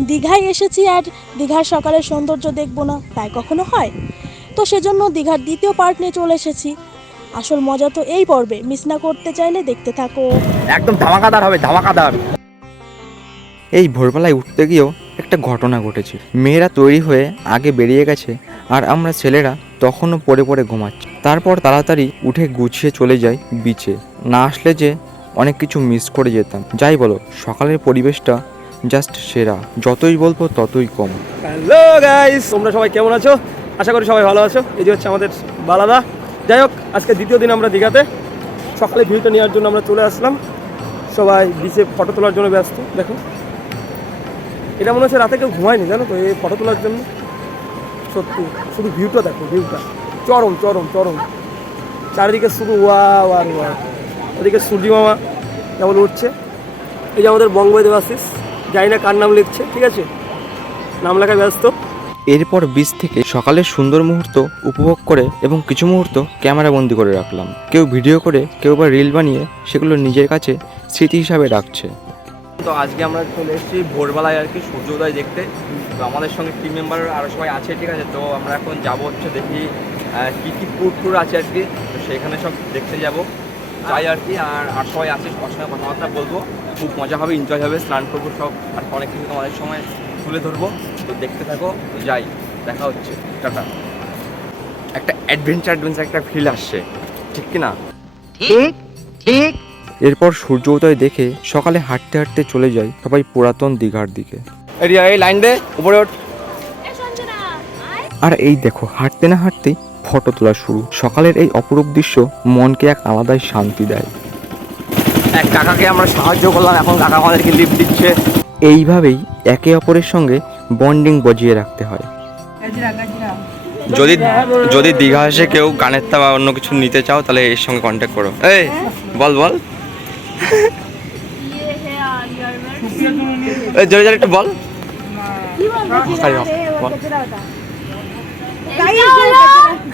দীঘায় এসেছি আর দীঘার সকালের সৌন্দর্য দেখব না তাই কখনো হয়? তো সেজন্য দীঘার দ্বিতীয় পার্ট নিয়ে চলে এসেছি। আসল মজা তো এই পর্বে মিস না করতে চাইলে দেখতে থাকো। একদম ধামাকাদার হবে ধামাকাদার। এই ভোরবেলায় উঠতে গিয়েও একটা ঘটনা ঘটেছে। মেয়েরা তৈরি হয়ে আগে বেরিয়ে গেছে আর আমরা ছেলেরা তখনও পরে পরে ঘুমাচ্ছি। তারপর তাড়াতাড়ি উঠে গুছিয়ে চলে যাই বিচে না আসলে যে অনেক কিছু মিস করে যেতাম। যাই বলো সকালের পরিবেশটা জাস্ট সেরা, যতই বলব ততই কম। হ্যালো গাইস, তোমরা সবাই কেমন আছো? আশা করি সবাই ভালো আছো। এই যে হচ্ছে আমাদের বালাদা। যাই হোক, আজকে দ্বিতীয় দিন আমরা দীঘাতে। সকালে ভিউটা নেওয়ার জন্য আমরা চলে আসলাম। সবাই বিচে ফটো তোলার জন্য ব্যস্ত, দেখো। এটা মনে হচ্ছে রাতে কেউ ঘুমায়নি, জানো তো, এই ফটো তোলার জন্য। সত্যি, শুধু ভিউটা দেখো, ভিউটা। চরম চরম চরম। চারিদিকে শুধু ওয়া আর ওয়া ওদিকে সূর্যি মামা কেমন উঠছে। এই যে আমাদের বঙ্গবই দেবাশিস। জানি না কার নাম লিখছে ঠিক আছে? নাম লেখায় ব্যস্ত। এরপর বিচ থেকে সকালের সুন্দর মুহূর্ত উপভোগ করে এবং কিছু মুহূর্ত ক্যামেরা বন্দি করে রাখলাম। কেউ ভিডিও করে কেউ বা রিল বানিয়ে সেগুলো নিজের কাছে স্মৃতি হিসাবে রাখছে। তো আজকে আমরা চলে এসেছি ভোরবেলায় আর কি সূর্যোদয় দেখতে। তো আমাদের সঙ্গে টিম মেম্বার আরও সবাই আছে ঠিক আছে? তো আমরা এখন যাব হচ্ছে দেখি কী কী কি ট্যুর ট্যুর আছে আর কি। তো সেখানে সব দেখতে যাব। যাই আর কি আর আর সবাই আছে সবার সঙ্গে কথাবার্তা বলব। খুব মজা হবে এনজয় হবে স্নান করব সব আর অনেক কিছু তোমাদের সময় তুলে ধরবো। তো দেখতে থাকো তো যাই দেখা হচ্ছে টাটা। একটা অ্যাডভেঞ্চার অ্যাডভেঞ্চার একটা ফিল আসছে ঠিক কি না ঠিক ঠিক। এরপর সূর্য উদয় দেখে সকালে হাঁটতে হাঁটতে চলে যাই সবাই পুরাতন দীঘার দিকে। এরিয়া এই লাইন দে উপরে ওঠ। আর এই দেখো হাঁটতে না হাঁটতেই ফটো তোলা শুরু। সকালের এই অপরূপ দৃশ্য মনকে এক আলাদাই শান্তি দেয়। এক কাকাকে আমরা সাহায্য করলাম এখন কাকা আমাদেরকে লিফট দিচ্ছে। এইভাবেই একে অপরের সঙ্গে বন্ডিং বজিয়ে রাখতে হয়। যদি যদি দীঘা এসে কেউ গানের তা বা অন্য কিছু নিতে চাও তাহলে এর সঙ্গে কন্ট্যাক্ট করো। এই বল বল। এই জোরে জোরে একটু বল। বল।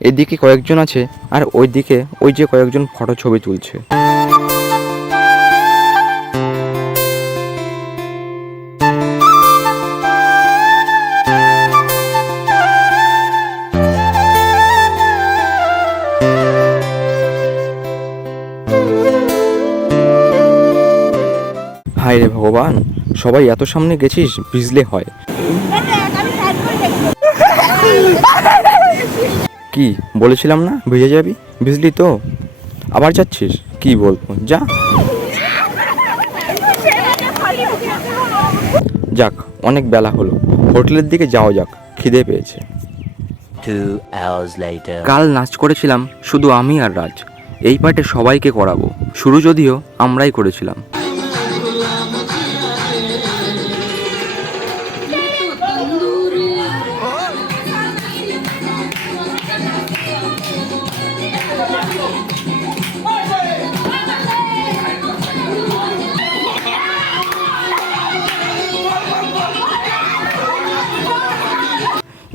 এদিকে কয়েকজন আছে আর ওইদিকে ওই যে কয়েকজন ফটো ছবি তুলছে। হায় রে ভগবান, সবাই এত সামনে গেছিস, ভিজলে হয়। কি বলেছিলাম না? ভিজে যাবি? ভিজলি তো। আবার যাচ্ছিস? কি বলব? যা। যাক অনেক বেলা হলো। হোটেলের দিকে যাওয়া যাক। খিদে পেয়েছে। কাল নাচ করেছিলাম শুধু আমি আর রাজ। এই পার্টে সবাইকে করাবো। শুরু যদিও আমরাই করেছিলাম।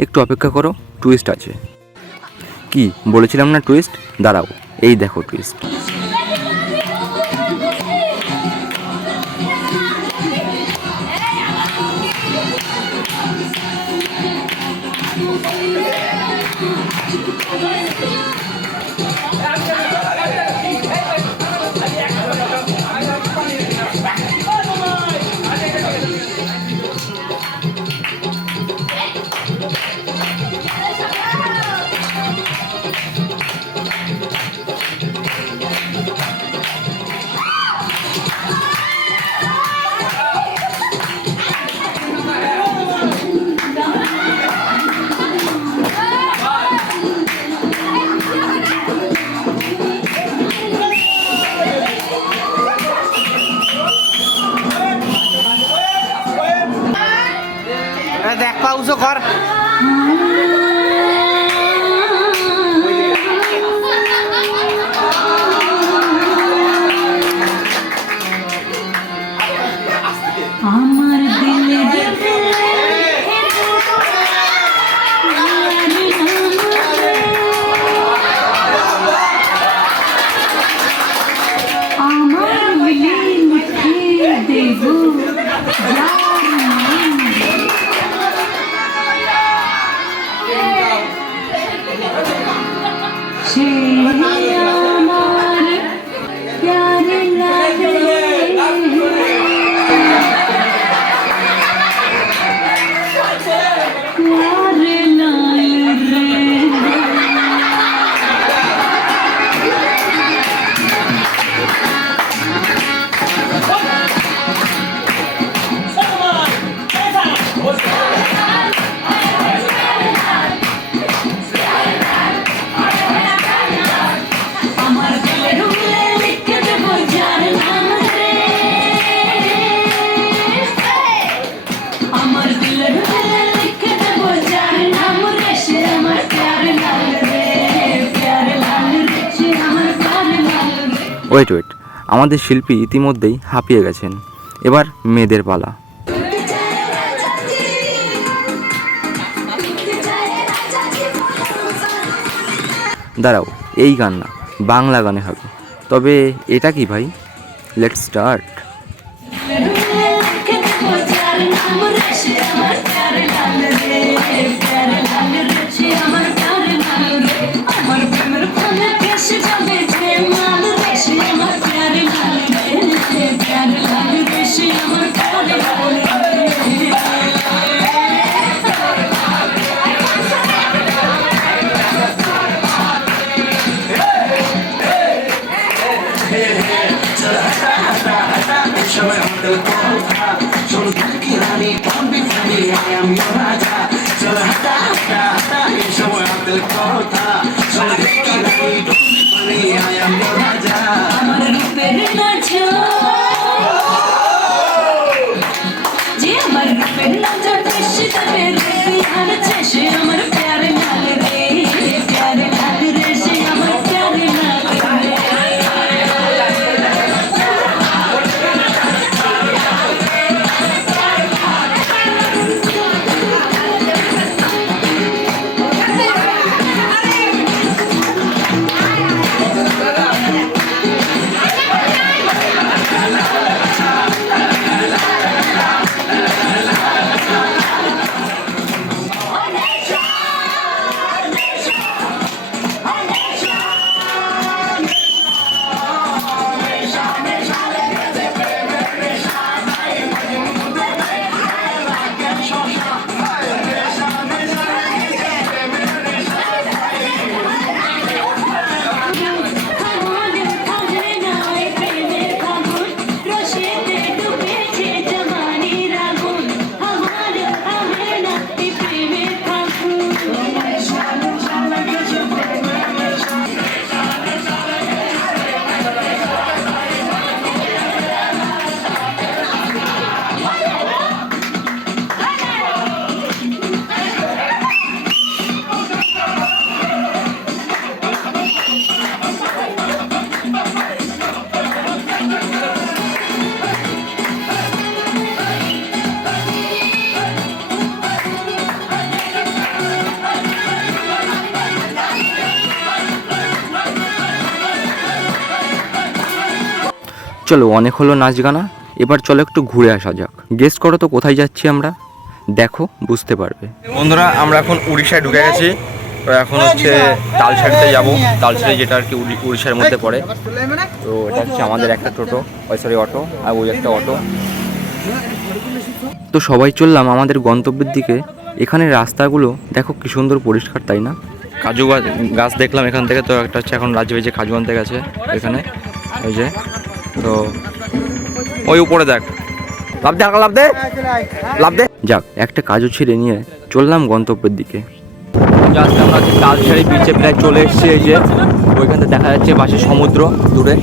একটু অপেক্ষা করো টুইস্ট আছে। কি? বলেছিলাম না টুইস্ট দাঁড়াও এই দেখো টুইস্ট সে আমার ওয়েট ওয়েট আমাদের শিল্পী ইতিমধ্যেই হাঁপিয়ে গেছেন। এবার মেয়েদের পালা। দাঁড়াও, এই গান না, বাংলা গানে হবে। তবে এটা কি ভাই? লেটস স্টার্ট চলো অনেক হলো নাচ গানা। এবার চলো একটু ঘুরে আসা যাক। গেস করো তো কোথায় যাচ্ছি আমরা? দেখো বুঝতে পারবে। বন্ধুরা আমরা এখন উড়িষ্যায় ঢুকে গেছি। তো এখন হচ্ছে তালসারিতে যাব। তালসারি যেটা আর কি উড়িষ্যার মধ্যে পড়ে। তো এটা হচ্ছে আমাদের একটা টোটো। ওই সরি অটো। আর ওই একটা অটো। তো সবাই চললাম আমাদের গন্তব্যের দিকে। এখানে রাস্তাগুলো দেখো কি সুন্দর পরিষ্কার তাই না? কাজু গাছ গাছ দেখলাম এখান থেকে। তো একটা হচ্ছে এখন রাজবে যে কাজু আনতে গেছে এখানে। ওই যে তো ওই উপরে দেখ। লাভ দে লাভ দে। লাভ দে। যাক একটা কাজও ছিঁড়ে নিয়ে চললাম গন্তব্যের দিকে। আজকে আমরা তালসারি বিচে প্রায় চলে এসেছি এই যে ওইখান দেখা যাচ্ছে পাশে সমুদ্র দূরে।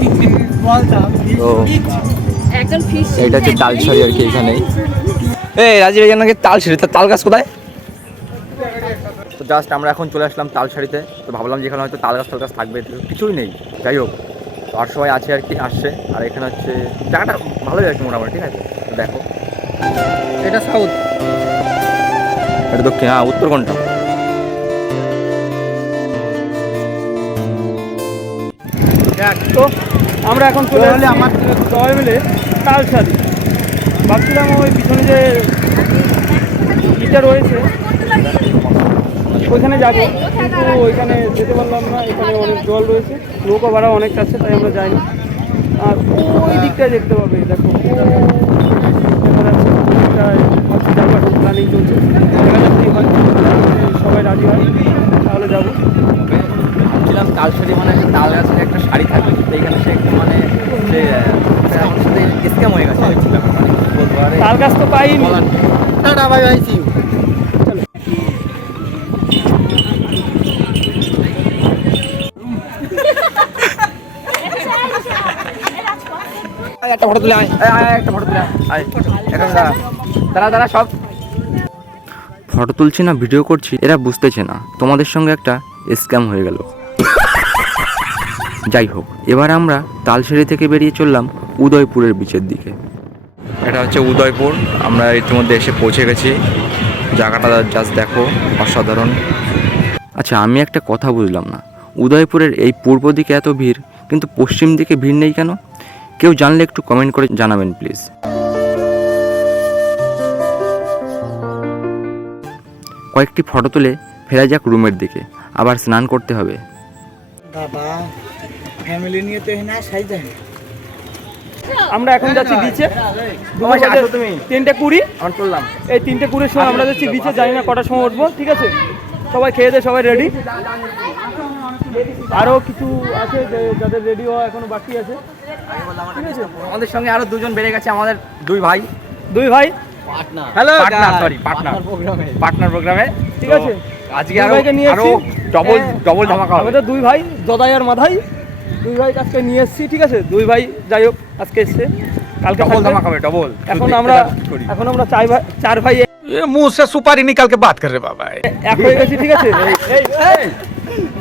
তো এইটা হচ্ছে তালসারি আর কি এখানেই। এই রাজীব এখানে নাকি তালসারি তা তাল গাছ কোথায়? তো জাস্ট আমরা এখন চলে আসলাম তালসারিতে তো ভাবলাম যে এখানে হয়তো তাল গাছ টাল গাছ থাকবে কিছুই নেই। যাই হোক তো আর সবাই আছে আর কি আসছে। আর এখানে হচ্ছে জায়গাটা ভালোই আছে মোটামুটি ঠিক আছে? তো দেখো। এটা সাউথ। এটা দক্ষিণ হ্যাঁ উত্তর কোনটা দেখ তো আমরা এখন চলে এসেছি আমার সবাই মিলে তাল সারি ভাবছিলাম ওই পিছনে যে ইটা রয়েছে ওইখানে যাব। কিন্তু ওইখানে যেতে পারলাম না এখানে অনেক জল রয়েছে। নৌকা ভাড়া অনেক আছে তাই আমরা যাইনি। আর ওই দিকটায় দেখতে পাবে দেখো। প্ল্যানিং চলছে। দেখা যাক সবাই রাজি হয় তাহলে যাব। ভাবছিলাম তালসারি মানে তাল গাছের একটা শাড়ি থাকবে এখানে সে একটু মানে যে আমার সাথে স্ক্যাম হয়ে গেছে মানে তাল গাছ তো পাইনি। টাটা বাই বাই ফটো তুলে আয়। একটা ফটো তুলে আয়। দাঁড়া দাঁড়া দাঁড়া সব। ফটো তুলছি না ভিডিও করছি এরা বুঝতেছে না। তোমাদের সঙ্গে একটা স্ক্যাম হয়ে গেল। যাই হোক এবার আমরা তালসারি থেকে বেরিয়ে চললাম উদয়পুরের বিচের দিকে। এটা হচ্ছে উদয়পুর। আমরা ইতিমধ্যে এসে পৌঁছে গেছি। জায়গাটা জাস্ট দেখো অসাধারণ। আচ্ছা আমি একটা কথা বুঝলাম না। উদয়পুরের এই পূর্ব দিকে এত ভিড় কিন্তু পশ্চিম দিকে ভিড় নেই কেন? কেউ জানলে একটু কমেন্ট করে জানাবেন প্লিজ কয়েকটি ফটো তুলে ফেরা যাক রুমের দিকে আবার স্নান করতে হবে। বাবা ফ্যামিলি নিয়ে তো এখানে আসাই যায় আমরা এখন যাচ্ছি বিচে তোমার সাথে তুমি। তিনটে কুড়ি। চললাম এই তিনটে কুড়ির সময় আমরা যাচ্ছি বিচে জানি না কটার সময় উঠবো ঠিক আছে? সবাই খেয়ে দিয়ে সবাই রেডি আরও কিছু আছে যে- যাদের রেডি হওয়া এখনও বাকি আছে। ঠিক আছে? আমাদের সঙ্গে আরও দুজন বেড়ে গেছে আমাদের দুই ভাই। দুই ভাই? Hello partner sorry partner partner প্রোগ্রামে। ঠিক আছে। আজকে দুই আরও আরও ডবল হ্যাঁ, ডবল ধামাকা হবে। আমাদের দুই ভাই জদাই আর মাধাই। দুই ভাই আজকে নিয়ে এসেছি ঠিক আছে? দুই ভাই যাই হোক আজকে এসছে। কালকে ডবল থাকবে। ধামাকা হবে ডবল এখন আমরা এখন আমরা চার ভাই চার ভাই ये मुंह से सुपारी निकाल के बात कर रहे बाबा এক হয়ে গেছি ঠিক আছে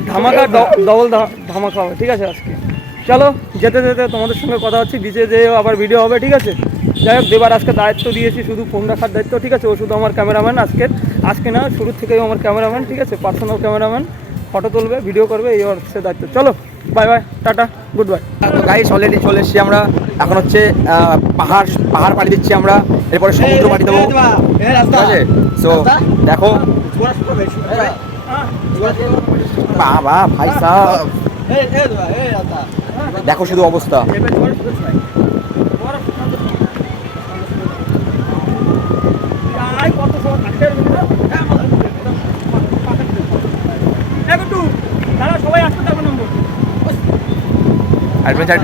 ধামাকা ডবল ধামাকা হবে ঠিক আছে আজকে চলো যেতে যেতে তোমাদের সঙ্গে কথা হচ্ছে বিচে যে আবার ভিডিও হবে ঠিক আছে যাই হোক দেবার আজকে দায়িত্ব দিয়েছি শুধু ফোন রাখার দায়িত্ব ঠিক আছে ও শুধু আমার ক্যামেরাম্যান আজকে আজকে না শুরু থেকেই আমার ক্যামেরাম্যান ঠিক আছে পার্সোনাল ক্যামেরাম্যান ফটো তুলবে ভিডিও করবে এই হচ্ছে দায়িত্ব চলো Bye bye tata goodbye. তো গাইস অলরেডি চলে এসেছি আমরা। এখন হচ্ছে পাহাড় পাহাড় পাড়ি দিচ্ছি আমরা। এরপরে সমুদ্র পাড়ি দেবো। ঠিক আছে? সো দেখো। বাবা ভাই সাহ। দেখো শুধু অবস্থা। কত সময় থাকতে একটু দাঁড়া সবাই আসতে থাকবে নম্বর অ্যাডভেঞ্চার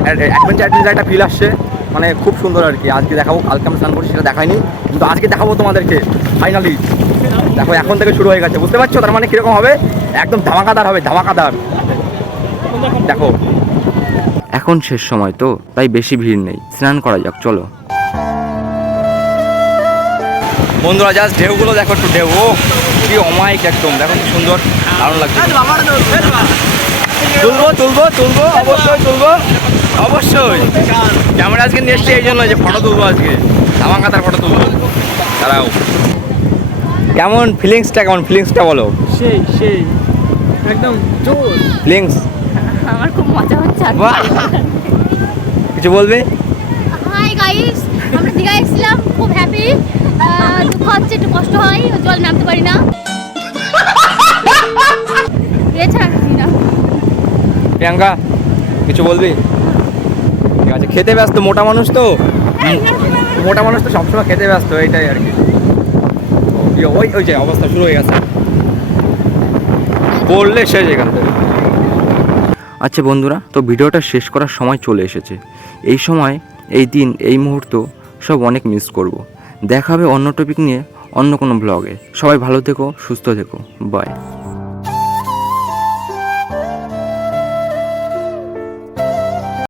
অ্যাডভেঞ্চার একটা ফিল আসছে। মানে খুব সুন্দর আর কি। আজকে দেখাবো, কালকে আমি স্নান করছি, সেটা দেখাইনি। কিন্তু আজকে দেখাবো তোমাদেরকে ফাইনালি দেখো, এখন থেকে শুরু হয়ে গেছে। বুঝতে পারছ? তার মানে কীরকম হবে? একদম ধামাকাদার হবে, ধামাকাদার। দেখো। এখন শেষ সময় তো, তাই বেশি ভিড় নেই। স্নান করা যাক, চলো। বন্ধুরা জাস্ট ঢেউগুলো দেখো একটু, ঢেউ। ও, কি অমায়িক একদম। দেখো, কি সুন্দর, দারুণ লাগছে। তুলবো তুলবো তুলবো অবশ্যই তুলবো অবশ্যই। ক্যামেরা আজকে নিয়ে এসছি এই জন্য যে ফটো তুলবো আজকে। আমার কাতার ফটো তুলবো। দাঁড়াও। কেমন ফিলিংসটা কেমন ফিলিংসটা বলো? সেই সেই। একদম জোর ফিলিংস আমার খুব মজা হচ্ছে কিছু বলবে? হাই গাইস আমরা দীঘায় এসেছিলাম খুব হ্যাপি দুঃখ হচ্ছে একটু কষ্ট হয় জল নামতে পারি না। এছাড়া না প্রিয়াঙ্কা কিছু বলবি? ঠিক আছে খেতে ব্যস্ত মোটা মানুষ তো? মোটা মানুষ। তো সবসময় খেতে ব্যস্ত এইটাই আর কি। ওই ওই যে অবস্থা শুরু হয়ে গেছে। বললে শেষ এখান থেকে। আচ্ছা বন্ধুরা তো ভিডিওটা শেষ করার সময় চলে এসেছে। এই সময় এই দিন এই মুহূর্ত সব অনেক মিস করব। দেখা হবে অন্য টপিক নিয়ে অন্য কোনো ব্লগে সবাই ভালো থেকো সুস্থ থেকো। বাই